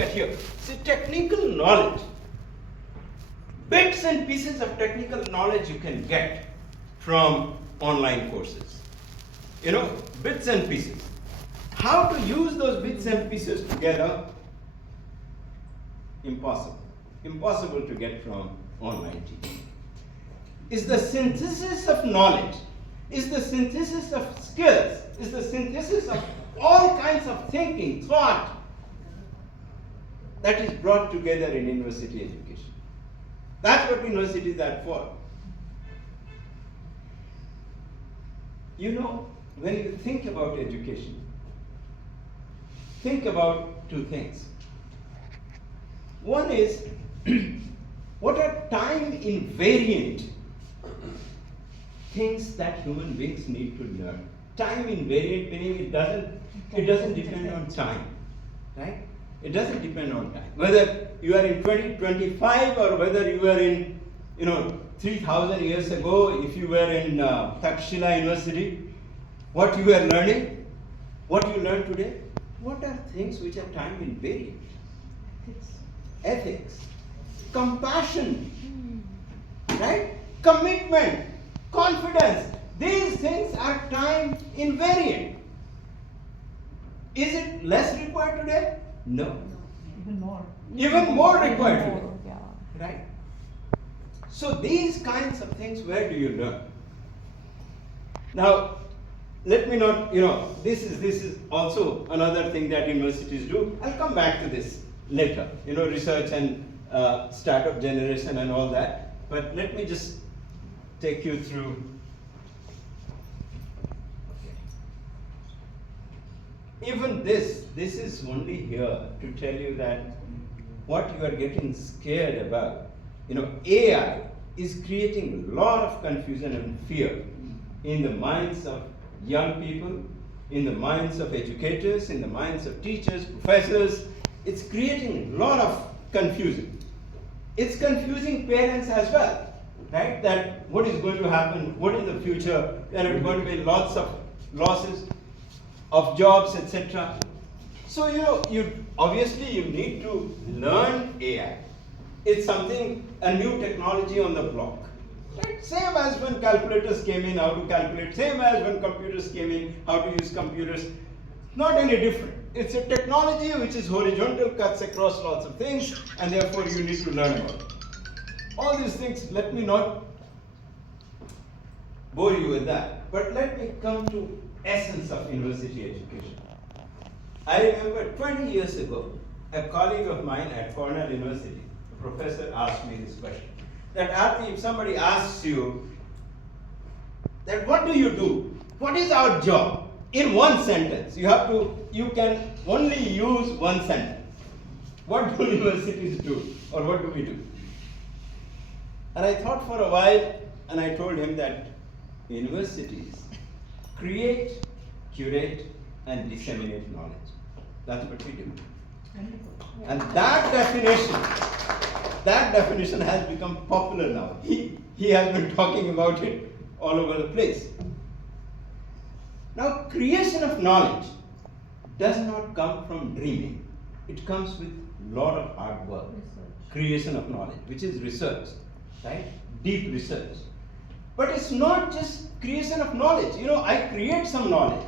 looking at here. See, technical knowledge. Bits and pieces of technical knowledge you can get from online courses. You know, bits and pieces. How to use those bits and pieces together? Impossible. Impossible to get from online teaching. Is the synthesis of knowledge, is the synthesis of skills, is the synthesis of all kinds of thinking, thought, that is brought together in university education. That's what universities are for. You know, when you think about education, think about two things. One is, what are time invariant things that human beings need to learn? Time invariant meaning it doesn't depend on time, right? It doesn't depend on time. Whether you are in 2025 or whether you are in, 3,000 years ago, if you were in Plaksha University, what you were learning, what you learn today, what are things which are time invariant? Ethics, compassion, right? Commitment, confidence. These things are time invariant. Is it less required today? No. Even more. Even more required today. Yeah. Right? So these kinds of things, where do you learn? Now, let me not, this is also another thing that universities do. I'll come back to this later, research and startup generation and all that. But let me just take you through. Even this is only here to tell you that what you are getting scared about, AI is creating a lot of confusion and fear in the minds of young people, in the minds of educators, in the minds of teachers, professors. It's creating a lot of confusion. It's confusing parents as well, right? That what is going to happen, what is the future, there are going to be lots of losses of jobs, etc. So, you obviously you need to learn AI. It's something, a new technology on the block. Right? Same as when calculators came in, how to calculate. Same as when computers came in, how to use computers. Not any different. It's a technology which is horizontal, cuts across lots of things, and therefore you need to learn about it. All these things, let me not bore you with that. But let me come to essence of university education. I remember 20 years ago, a colleague of mine at Cornell University, a professor, asked me this question. That Arti, if somebody asks you, that what do you do? What is our job? In one sentence, you can only use one sentence. What do universities do? Or what do we do? And I thought for a while, and I told him that universities create, curate, and disseminate knowledge. That's what we do. And that definition has become popular now. He has been talking about it all over the place. Now, creation of knowledge does not come from dreaming. It comes with a lot of hard work. Research. Creation of knowledge, which is research, right? Deep research. But it's not just creation of knowledge. I create some knowledge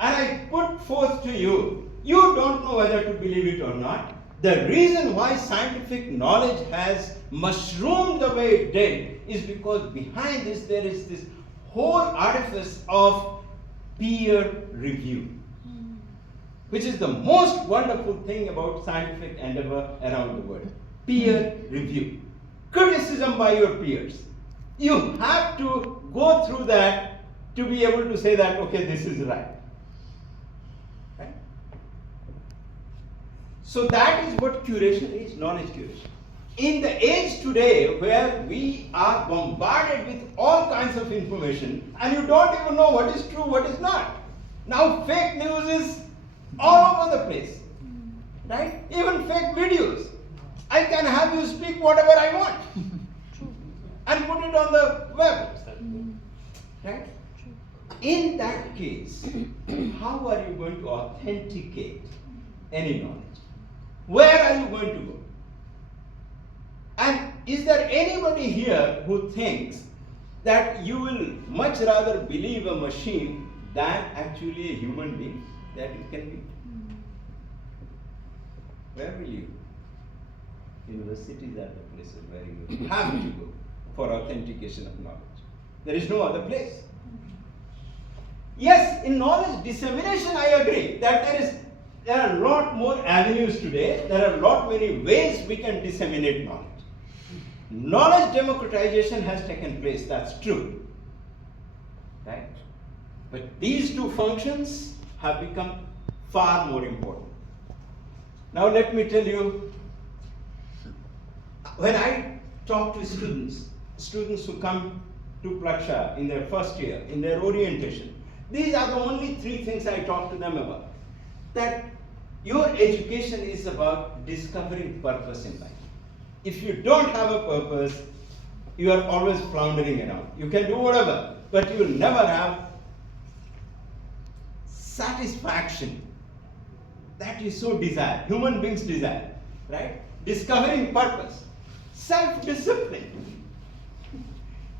and I put forth to you. You don't know whether to believe it or not. The reason why scientific knowledge has mushroomed the way it did is because behind this there is this whole artifice of peer review, which is the most wonderful thing about scientific endeavor around the world. Peer review. Criticism by your peers. You have to go through that to be able to say that, okay, this is right. Right? So that is what curation is, knowledge curation. In the age today where we are bombarded with all kinds of information and you don't even know what is true, what is not. Now fake news is all over the place, right? Even fake videos. I can have you speak whatever I want and put it on the web, right? In that case, how are you going to authenticate any knowledge? Where are you going to go? And is there anybody here who thinks that you will much rather believe a machine than actually a human being that it can be? Where will you? Universities are the places where you have to go for authentication of knowledge. There is no other place. Yes, in knowledge dissemination, I agree that there are a lot more avenues today. There are a lot many ways we can disseminate knowledge. Knowledge democratization has taken place, that's true. Right? But these two functions have become far more important. Now let me tell you, when I talk to students who come to Plaksha in their first year, in their orientation, these are the only three things I talk to them about. That your education is about discovering purpose in life. If you don't have a purpose, you are always floundering around. You can do whatever, but you will never have satisfaction that you so desire. Human beings desire, right? Discovering purpose, self-discipline.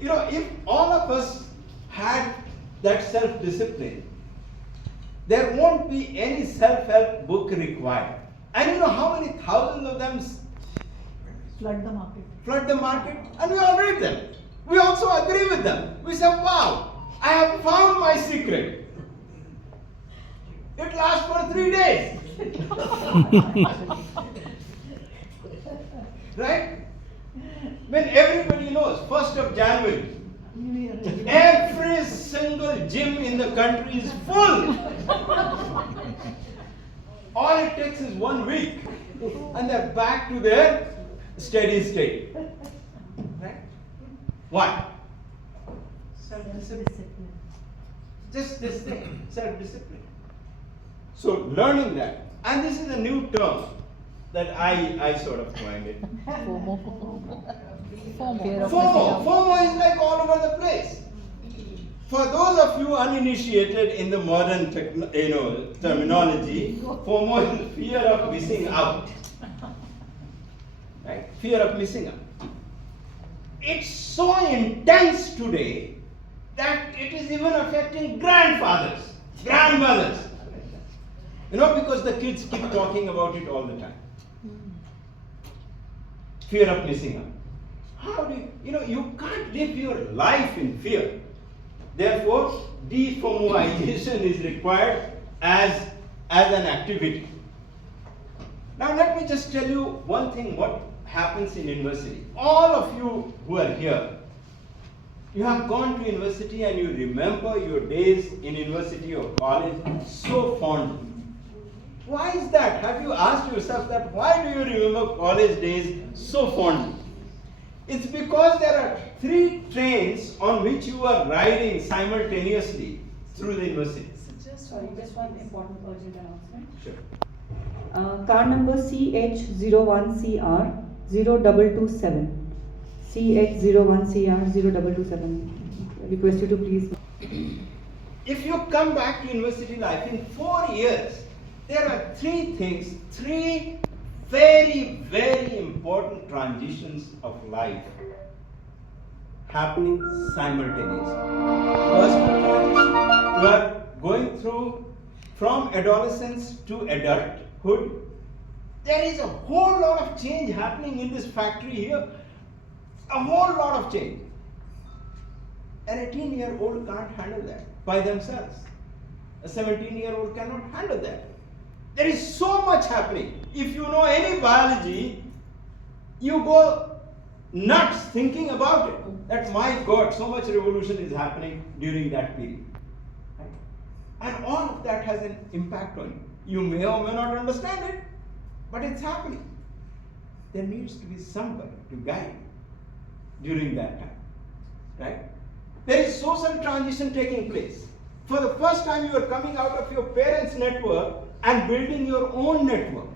You know, if all of us had that self-discipline, there won't be any self-help book required. And you know how many thousands of them flood the market. Flood the market, and we all read them. We also agree with them. We say, wow, I have found my secret. It lasts for 3 days. Right? When everybody knows, 1st of January, every single gym in the country is full. All it takes is 1 week, and they're back to their steady state. Right? Why? Self-discipline. Just this thing, self-discipline. So learning that, and this is a new term that I sort of coined it. FOMO is like all over the place. For those of you uninitiated in the modern terminology, FOMO is fear of missing out. Right? Fear of missing out. It's so intense today that it is even affecting grandfathers, grandmothers. Because the kids keep talking about it all the time. Fear of missing out. How do you can't live your life in fear. Therefore, de-FOMOization is required as an activity. Now let me just tell you one thing, what happens in university. All of you who are here, you have gone to university and you remember your days in university or college so fondly. Why is that? Have you asked yourself that? Why do you remember college days so fondly? It's because there are 3 trains on which you are riding simultaneously through the university. Just one important urgent announcement. Sure. Car number CH01CR 0227. CH01CR 0227. Request you to please. If you come back to university life in 4 years, there are 3 things, 3 very, very important transitions of life happening simultaneously. First transition, you are going through from adolescence to adulthood. There is a whole lot of change happening in this factory here. A whole lot of change. An 18-year-old can't handle that by themselves. A 17-year-old cannot handle that. There is so much happening. If you know any biology, you go nuts thinking about it. That my God, so much revolution is happening during that period. Right? And all of that has an impact on you. You may or may not understand it, but it's happening. There needs to be somebody to guide you during that time. Right? There is social transition taking place. For the first time, you are coming out of your parents' network and building your own network.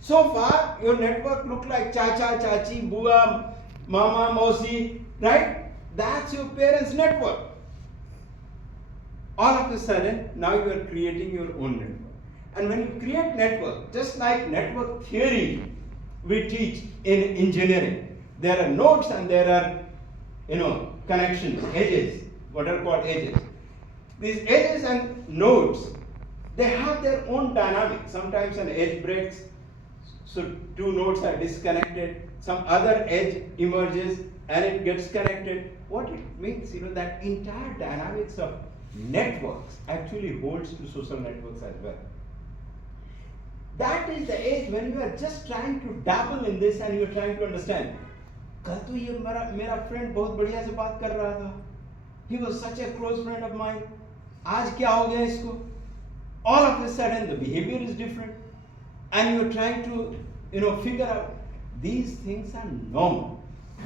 So far, your network looked like Chacha, Chachi, Bua, Mama, Mausi, right? That's your parents' network. All of a sudden, now you are creating your own network. And when you create network, just like network theory we teach in engineering, there are nodes and there are, connections, edges, what are called edges. These edges and nodes, they have their own dynamic. Sometimes an edge breaks, so two nodes are disconnected. Some other edge emerges and it gets connected. What it means, that entire dynamics of networks actually holds to social networks as well. That is the age when you are just trying to dabble in this and you are trying to understand. कल तो ये मेरा friend बहुत बढ़िया से बात कर रहा था. He was such a close friend of mine. आज क्या हो गया इसको? All of a sudden the behavior is different, and you are trying to, figure out. These things are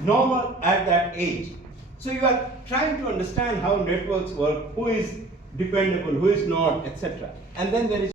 normal at that age. So you are trying to understand how networks work, who is dependable, who is not, etc. And then there is